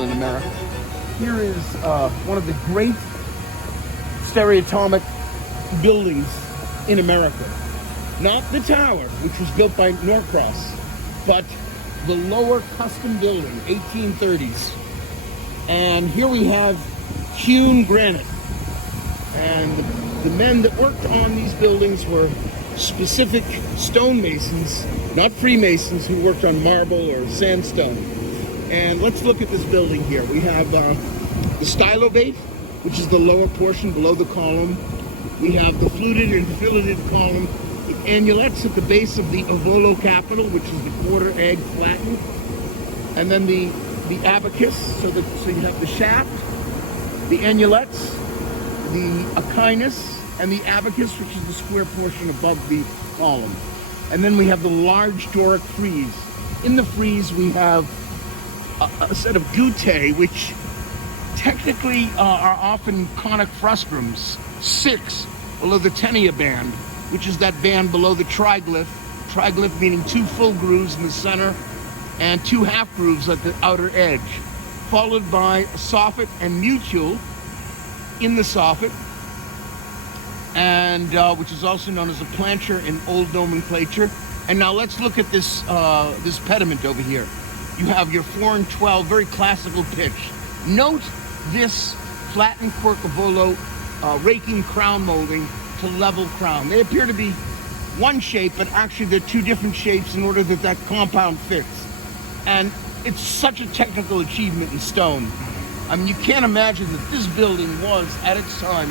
style in America. Here is one of the great stereoatomic buildings in America. Not the tower, which was built by Norcross, but the lower custom building, 1830s. And here we have hewn granite. And the men that worked on these buildings were specific stonemasons, not Freemasons, who worked on marble or sandstone. And let's look at this building here. We have the stylobate, which is the lower portion below the column. We have the fluted and filleted column with annulets at the base of the ovolo capital, which is the quarter egg flattened. And then the abacus, so you have the shaft, the annulets, the echinus, and the abacus, which is the square portion above the column. And then we have the large Doric frieze. In the frieze, we have a set of guttae, which technically are often conic frustrums, 6 below the tenia band, which is that band below the triglyph. Triglyph meaning 2 full grooves in the center and 2 half grooves at the outer edge, followed by a soffit and mutual in the soffit, and which is also known as a plancher in old nomenclature. And now let's look at this this pediment over here. You have your 4 and 12, very classical pitch. Note this flattened Corcovolo raking crown molding to level crown. They appear to be one shape, but actually they're 2 different shapes in order that compound fits. And it's such a technical achievement in stone. I mean, you can't imagine that this building was, at its time,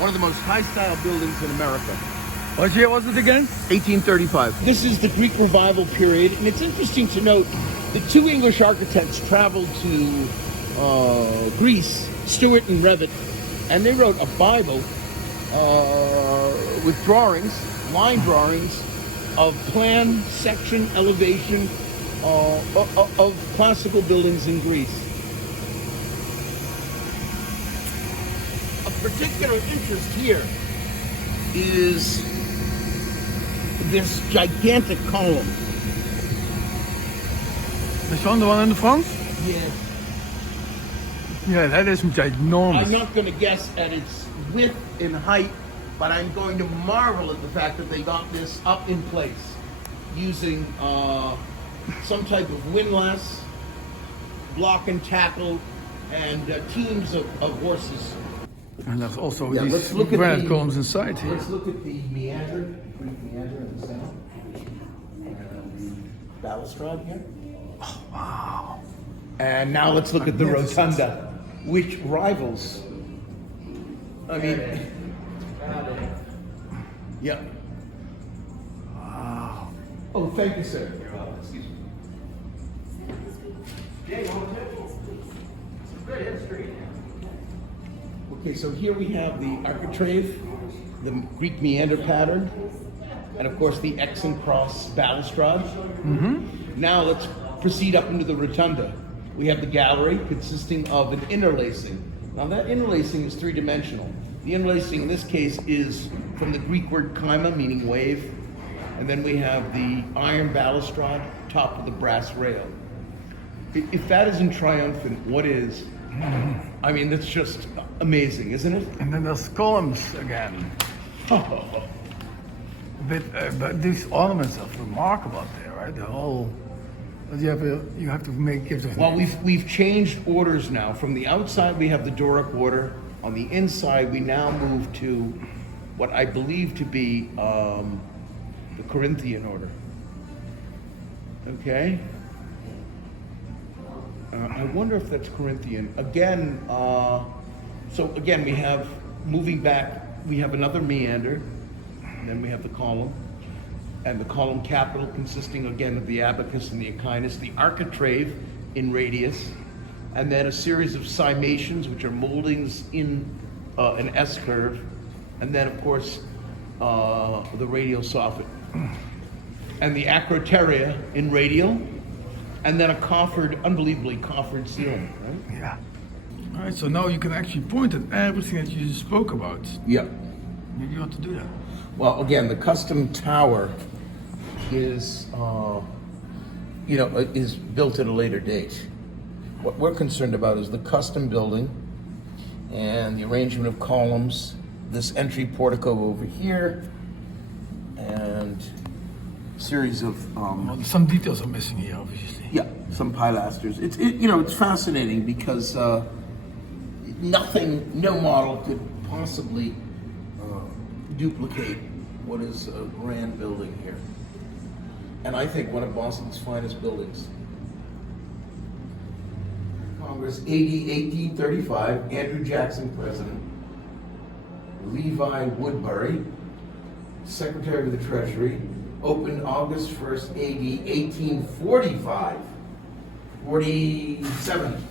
one of the most high-style buildings in America. What year was it again? 1835. This is the Greek Revival period, and it's interesting to note the 2 English architects traveled to Greece, Stewart and Revett, and they wrote a Bible with drawings, line drawings of plan, section, elevation of classical buildings in Greece. Of particular interest here is this gigantic column. This one, the one in the front? Yes. Yeah, that is ginormous. I'm not going to guess at its width and height, but I'm going to marvel at the fact that they got this up in place using some type of windlass, block and tackle, and teams of horses. And there's also Yeah, these let's look at granite the- columns inside here. Let's look at the meander, Greek meander in the center. And the balustrade here. Oh, wow. And now let's look at the Magnificent. rotunda, which rivals. I mean, yeah. Wow. Oh, thank you, sir. Excuse me. Yeah, you want to? Good history. Okay, so here we have the architrave, the Greek meander pattern, and of course the X and cross balustrade. Now let's proceed up into the rotunda. We have the gallery consisting of an interlacing. Now that interlacing is 3-dimensional. The interlacing in this case is from the Greek word chyma, meaning wave. And then we have the iron balustrade topped with a brass rail. If that isn't triumphant, what is? I mean, that's just amazing, isn't it? And then there's columns again. But these ornaments are remarkable there, right? The whole, but you have to make it. Well, we've changed orders now. From the outside, we have the Doric order. On the inside, we now move to what I believe to be the Corinthian order. Okay. I wonder if that's Corinthian. Again, so again, we have, moving back, we have another meander, and then we have the column, and the column capital consisting again of the abacus and the echinus, the architrave in radius, and then a series of cymations, which are moldings in an S curve, and then of course the radial soffit, and the acroteria in radial, and then a coffered, unbelievably coffered ceiling, right? Yeah. All right, so now you can actually point at everything that you just spoke about. Yeah. You want to do that. Well, again, the custom tower is, is built at a later date. What we're concerned about is the custom building and the arrangement of columns, this entry portico over here, and a series of Some details are missing here, obviously. yeah, some pilasters. It's fascinating because no model could possibly duplicate what is a grand building here. And I think one of Boston's finest buildings. Congress, AD 1835, Andrew Jackson, President. Levi Woodbury, Secretary of the Treasury. Opened August 1st, AD 1845. 47.